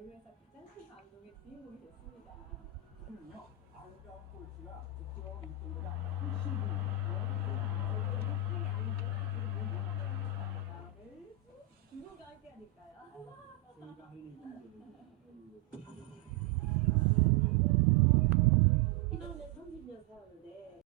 대회에서 가장 큰 감동의 주인공이 됐습니다. 저는요, 아름다운 꽃이가 부끄러운 이쁜보다 훨씬 일등이 아니고 지금 문제가 되는 겁니다. 늘 두고 갈게 하니까요. 저희가 할 얘기인데